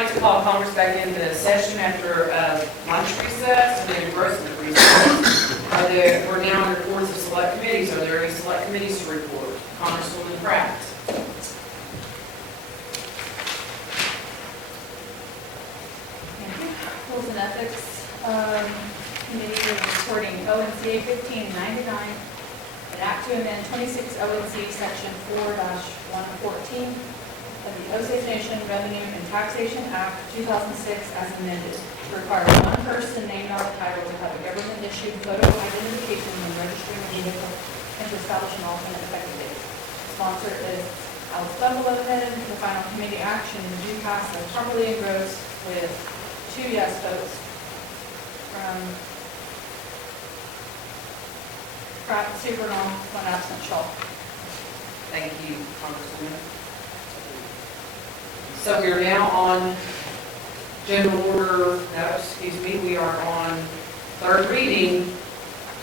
like to call Congress back into session after lunch recess and then engrossment recess. We're now in reports of select committees. Are there any select committees to report? Congresswoman Pratt. Rules and Ethics Committee is reporting ONCA 1599, an act to amend 26 ONC Section 4-114 of the Osage Nation Revenue and Taxation Act 2006 as amended, to require one person named on the title to have a government-issued photo identification when registering a vehicle and to establish an alternate effective date. Sponsor is Alice Bumble Head. The final committee action do pass as properly engrossed with 2 yes votes from Pratt, Supernall, 1 absent, Shaw. Thank you, Congresswoman. So we are now on general order, no, excuse me, we are on third reading.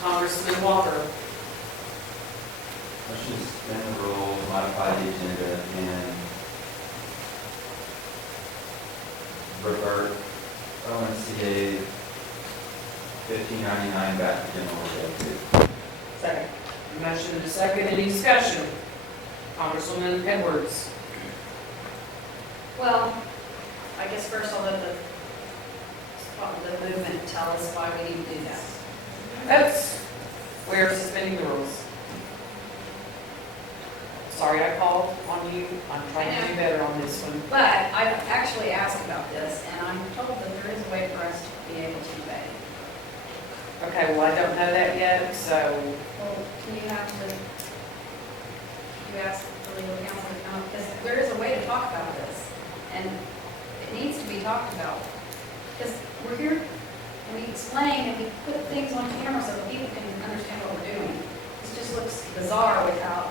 Congressman Walker. Let's just suspend the rules, modify the agenda, and revert ONCA 1599 back to general order. Second. Motion and a second. Any discussion? Congresswoman Edwards. Well, I guess first I'll let the movement tell us why we need to do that. That's we're suspending the rules. Sorry I called on you. I'm trying to do better on this one. But I've actually asked about this, and I'm told that there is a way for us to be able to debate. Okay, well, I don't know that yet, so Well, can you ask the legal counsel to come? Because there is a way to talk about this, and it needs to be talked about. Because we're here, and we explain, and we put things on camera so that people can understand what we're doing. This just looks bizarre without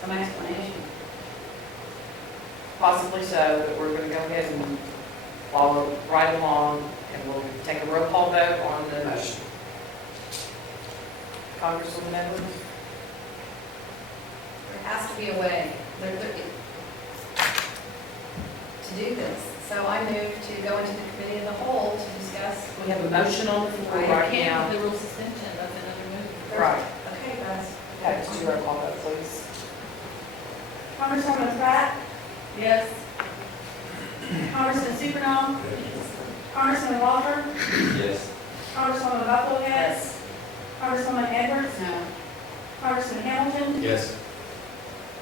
some explanation. possibly so, but we're going to go ahead and follow right along, and we'll take a roll call vote on the motion. Congresswoman Edwards? There has to be a way to do this. So I move to go into the committee of the whole to discuss. We have a motion on the floor Right. right Can't now. do the rule suspension, that's another move. Right. Okay, guys. Okay, just do roll call vote, please. Congresswoman Pratt, Yes. Congressman Supernall, Congressman Walker, Yes. Congresswoman Bucklehead, Congresswoman Edwards, No. Congressman Hamilton, Yes.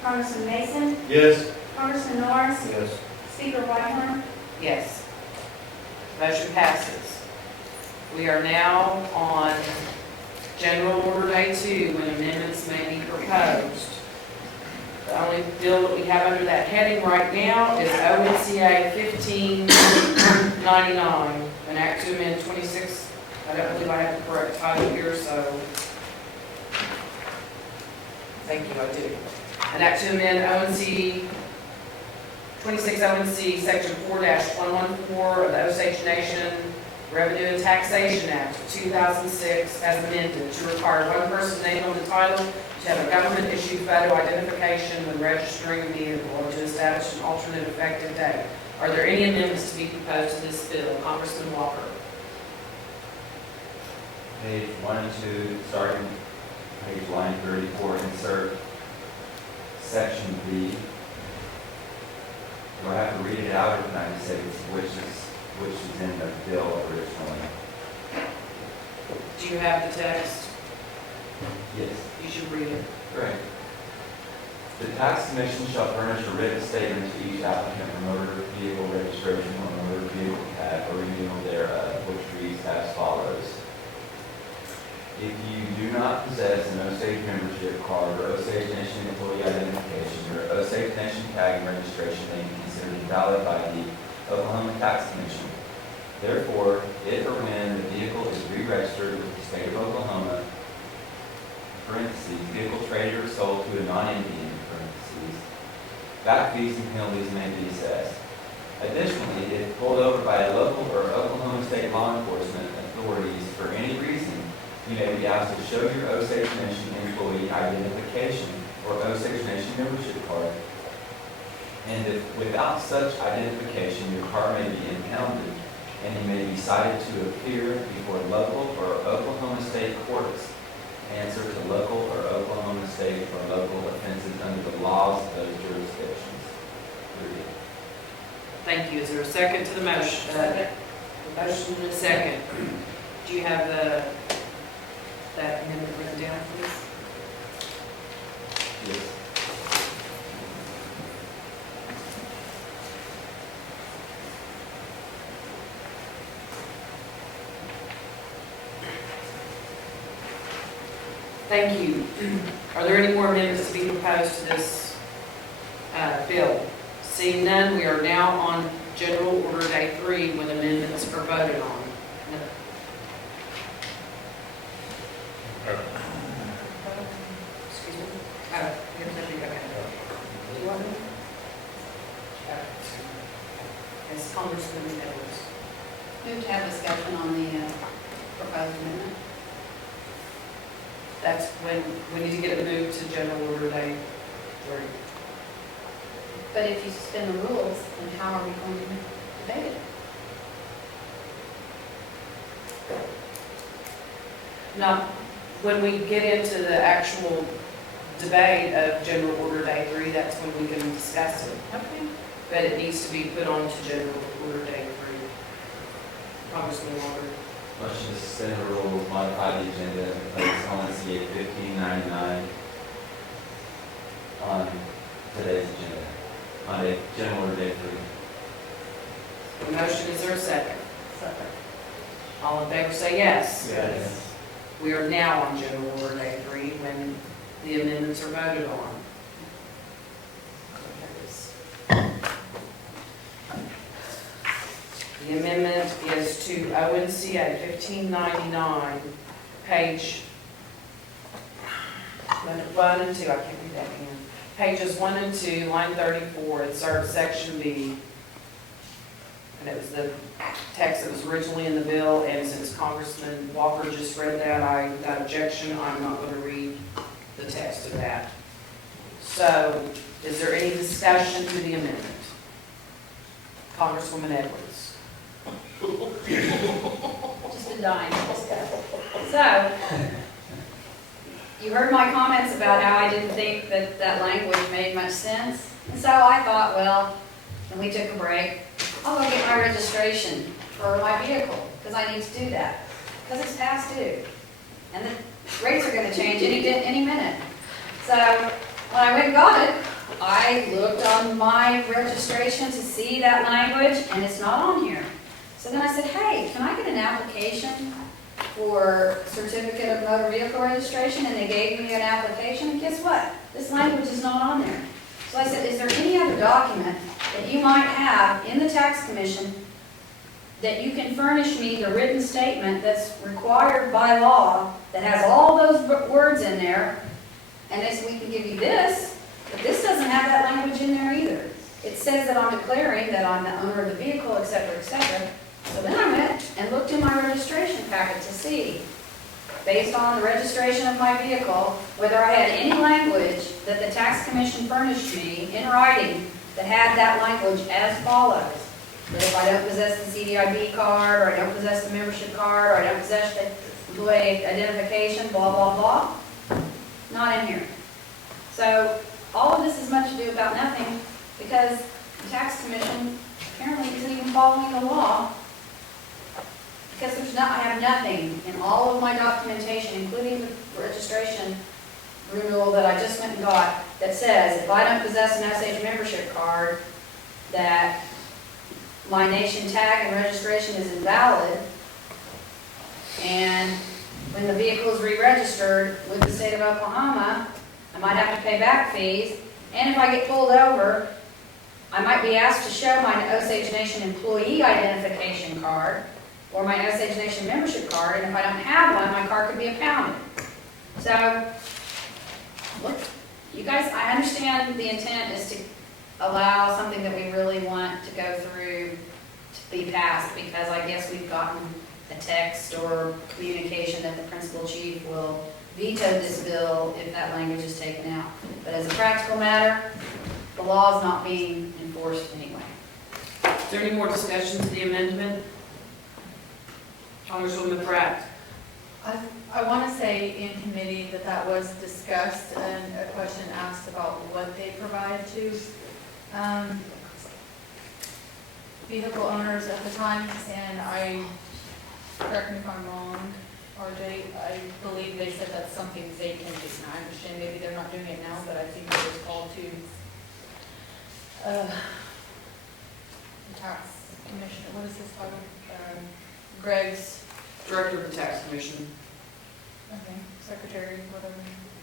Congressman Mason, Yes. Congressman Norris, Yes. Speaker Whitehorn. Yes. Motion passes. We are now on General Order Day 2, when amendments may be proposed. The only bill that we have under that heading right now is ONCA 1599, an act to amend 26, I don't believe I have the correct title here, so thank you, I do. An act to amend ONC 26 ONC Section 4-114 of the Osage Nation Revenue and Taxation Act of 2006 as amended to require one person named on the title to have a government-issued photo identification when registering a vehicle or to establish an alternate effective date. Are there any amendments to be proposed to this bill? Congressman Walker. Page 1 and 2, starting page line 34, insert section B. Do I have to read it out, or can I just say which is in the bill originally? Do you have the text? Yes. You should read it. Correct. The tax commission shall furnish a written statement to each applicant for motor vehicle registration or motor vehicle tag or renewal thereof, which reads as follows. If you do not possess an Osage membership card or Osage Nation employee identification, your Osage Nation tag and registration may be considered invalid by the Oklahoma Tax Commission. Therefore, if or when the vehicle is re-registered with the state of Oklahoma, vehicle traded or sold to a non-Indian, back fees and penalties may be assessed. Additionally, if pulled over by a local or Oklahoma state law enforcement authorities for any reason, you may be asked to show your Osage Nation employee identification or Osage Nation membership card. And if without such identification, your car may be impounded, and you may be cited to appear before local or Oklahoma State courts, answer to local or Oklahoma State or local offenses under the laws of those jurisdictions. Period. Thank you. Is there a second to the motion? Motion and a second. Do you have that amendment written down, please? Yes. Thank you. Are there any more amendments to be proposed to this bill? Seeing none, we are now on General Order Day 3 when amendments are voted on. Excuse me? Oh, here's the big, okay. Do you want me? As Congressman Edwards. Move to have discussion on the proposed amendment. That's when we need to get it moved to General Order Day 3. But if you suspend the rules, then how are we going to debate it? Now, when we get into the actual debate of General Order Day 3, that's when we can discuss it. Okay. But it needs to be put on to General Order Day 3. Congressman Walker. Motion to suspend the rules, modify the agenda, and place ONCA 1599 on today's agenda, on a General Order Day 3. The motion, is there a second? Second. All in favor say yes. Yes. We are now on General Order Day 3 when the amendments are voted on. The amendment is to ONCA 1599, page 1 and 2, I can't read that again. Pages 1 and 2, line 34, insert section B. And it was the text that was originally in the bill, and since Congressman Walker just read that, without objection, I'm not going to read the text of that. So, is there any discussion to the amendment? Congresswoman Edwards. Just a dime to discuss. So, you heard my comments about how I didn't think that that language made much sense. And so I thought, well, and we took a break, I'll go get my registration for my vehicle, because I need to do that, because it's past due. And the rates are going to change any minute. So when I went and got it, I looked on my registration to see that language, and it's not on here. So then I said, hey, can I get an application for certificate of motor vehicle registration? And they gave me an application, and guess what? This language is not on there. So I said, is there any other document that you might have in the tax commission that you can furnish me the written statement that's required by law that has all those words in there? And they said, we can give you this, but this doesn't have that language in there either. It says that I'm declaring that I'm the owner of the vehicle, et cetera, et cetera. So then I went and looked in my registration packet to see, based on the registration of my vehicle, whether I had any language that the tax commission furnished me in writing that had that language as follows. That if I don't possess the CDIB card, or I don't possess the membership card, or I don't possess the employee identification, blah, blah, blah, not in here. So all of this is much ado about nothing, because the tax commission apparently isn't even following the law. Because I have nothing in all of my documentation, including the registration renewal that I just went and got, that says if I don't possess an Osage membership card, that my nation tag and registration is invalid. And when the vehicle is re-registered with the state of Oklahoma, I might have to pay back fees. And if I get pulled over, I might be asked to show my Osage Nation employee identification card or my Osage Nation membership card, and if I don't have one, my car could be impounded. So, look, you guys, I understand the intent is to allow something that we really want to go through to be passed, because I guess we've gotten a text or communication that the principal chief will veto this bill if that language is taken out. But as a practical matter, the law's not being enforced anyway. Is there any more discussion to the amendment? Congresswoman Pratt? I want to say in committee that was discussed and a question asked about what they provide to vehicle owners at the time, and correct me if I'm wrong, RJ, I believe they said that's something they can do. Now, I understand maybe they're not doing it now, but I think it was called to the tax commissioner, what is his title? Greg's, Director of the Tax Commission. okay, secretary, whatever,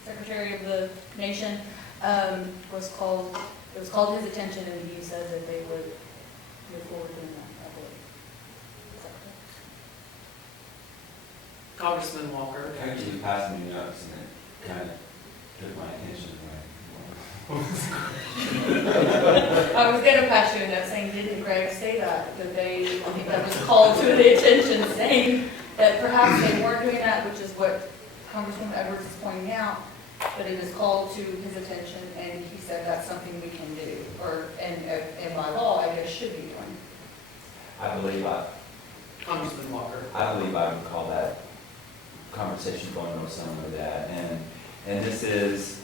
secretary of the nation, was called, it was called to his attention, and he said that they would move forward doing that, I believe. Is that correct? Congressman Walker? Kind of you passing me notes and it kind of took my attention away. I was gonna pass you a note saying, didn't Greg say that they, I think that was called to the attention, saying that perhaps they weren't doing that, which is what Congresswoman Edwards is pointing out, but it was called to his attention, and he said that's something we can do, or, and by law, I guess, should be doing. I believe Congressman Walker? I believe I would call that conversation going on similar to that. And this is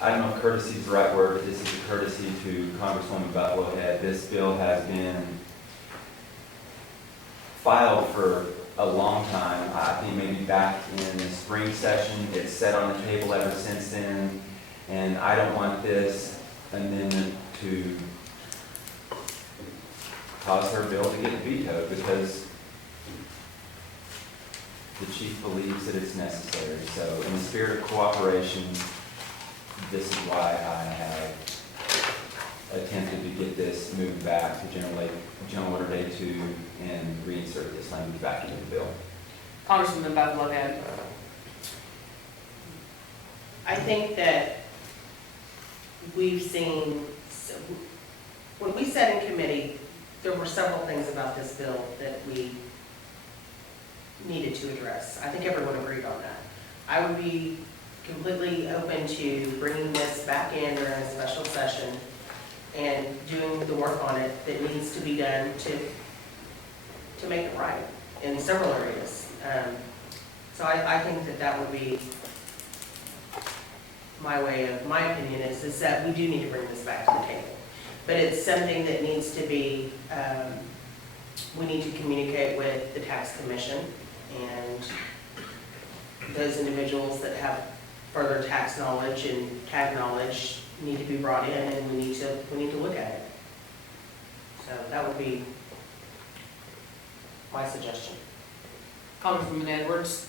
I don't know if courtesy is the right word, but this is a courtesy to Congresswoman Buffalohead. This bill has been filed for a long time. I think maybe back in the spring session. It's sat on the table ever since then. And I don't want this amendment to cause her bill to get vetoed because the chief believes that it's necessary. So in the spirit of cooperation, this is why I have attempted to get this moved back to General Order Day 2 and reinsert this language back into the bill. Congresswoman Buffalohead? I think that we've seen, when we sat in committee, there were several things about this bill that we needed to address. I think everyone agreed on that. I would be completely open to bringing this back in during a special session and doing the work on it that needs to be done to make it right in several areas. So I think that would be my opinion is that we do need to bring this back to the table. But it's something that needs to be, we need to communicate with the tax commission and those individuals that have further tax knowledge and tag knowledge need to be brought in, and we need to look at it. So that would be my suggestion. Congresswoman Edwards?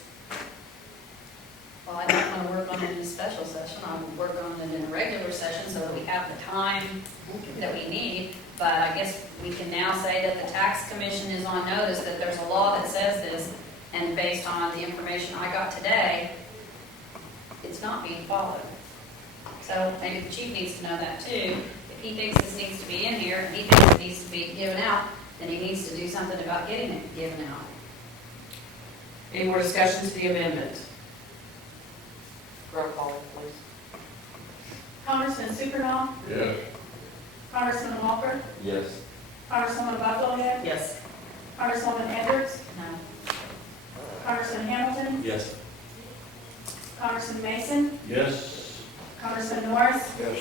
Well, I don't want to work on it in a special session, I would work on it in a regular session so that we have the time that we need. But I guess we can now say that the tax commission is on notice that there's a law that says this, and based on the information I got today, it's not being followed. So maybe the chief needs to know that too. If he thinks this needs to be in here, and he thinks it needs to be given out, then he needs to do something about getting it given out. Any more discussion to the amendment? Roll call, please. Congressman Supernaw? Yes. Congressman Walker? Yes. Congresswoman Buffalohead? Yes. Congresswoman Edwards? No. Congressman Hamilton? Yes. Congressman Mason? Yes. Congressman Norris? Yes.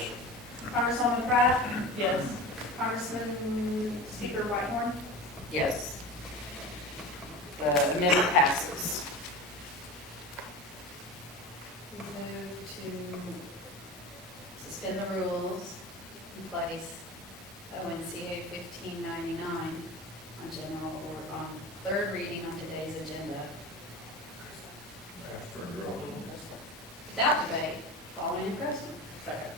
Congresswoman Pratt? Yes. Congressman Speaker Whitehorn? Yes. The amendment passes. We move to suspend the rules in place, ONCA 1599 on general or on third reading on today's agenda. After enrollment. Without debate, following in precedent. Second.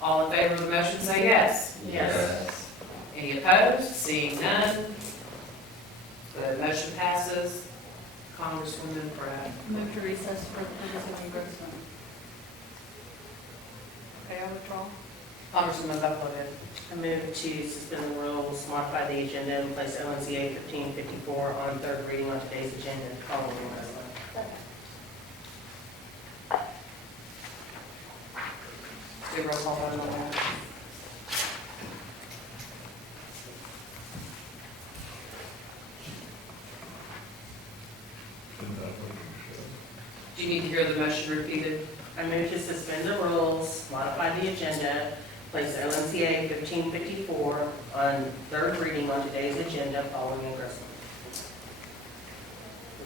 All in favor of the motion, say yes. Yes. Any opposed? Seeing none, the motion passes. Congresswoman Pratt. Move to recess for the purpose of engrossment. Okay, I withdraw. Congresswoman Buffalohead. I move to suspend the rules, modify the agenda, and place ONCA 1554 on third reading on today's agenda, following the resolution. Do a roll call vote on that. Do you need to hear the motion repeated? I move to suspend the rules, modify the agenda, place LMCA 1554 on third reading on today's agenda following engrossment.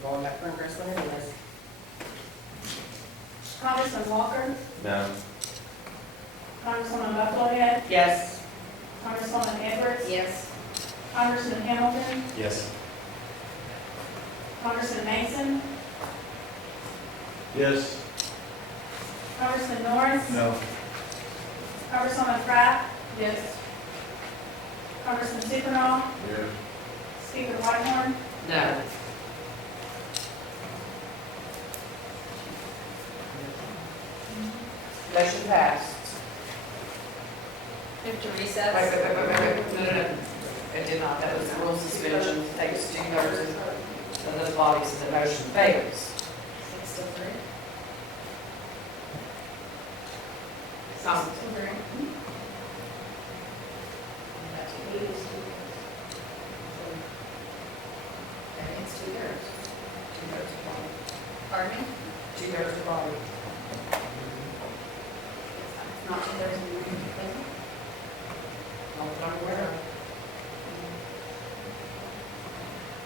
We're going back for engrossment anyways. Congressman Walker, No. Congresswoman Bucklehead, Yes. Congresswoman Edwards, Yes. Congressman Hamilton, Yes. Congressman Mason, Yes. Congressman Norris, No. Congresswoman Pratt. Yes. Congressman Sickernall, Yes. Speaker Whitehorn, No. Motion passed. We have to Wait, recess. no. It did not, that was the rule suspension, takes 2/3 of those bodies, and the motion fails. 6 to 3. Some. 6 to 3. Okay, it's 2/3. 2/3 of body. Pardon me? 2/3 of body. It's not 2/3 in the room, is it? Not that I'm aware of.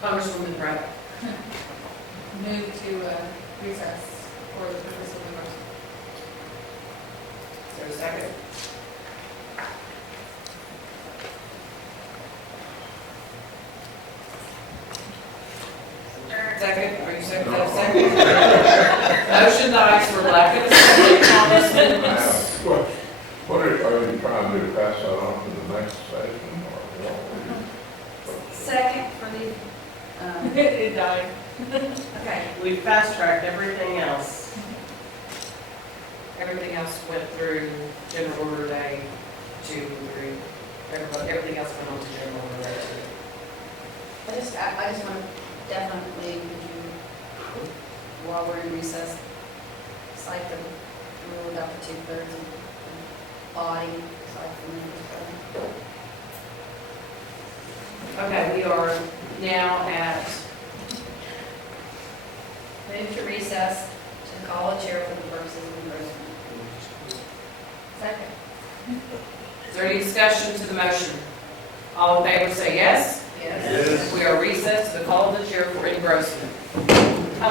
Congresswoman Pratt. Move to recess for the purpose of the motion. Is there a second? Second, are you second? Second. Motion dies for lack of a second. Congressman. What are you trying to do, pass that on to the next session or what? Second for the, It died. okay. We fast-tracked everything else. Everything else went through general order day 2, 3. Everything else went on to general order day 2. I just want to definitely, would you, while we're in recess, cite the rule about the 2/3 of the body, aside from the. Okay, we are now at, Move to recess to call a chair for the purposes of engrossment. Second. is there any discussion to the motion? All in favor say yes. Yes. We are recessed to call the chair for engrossment.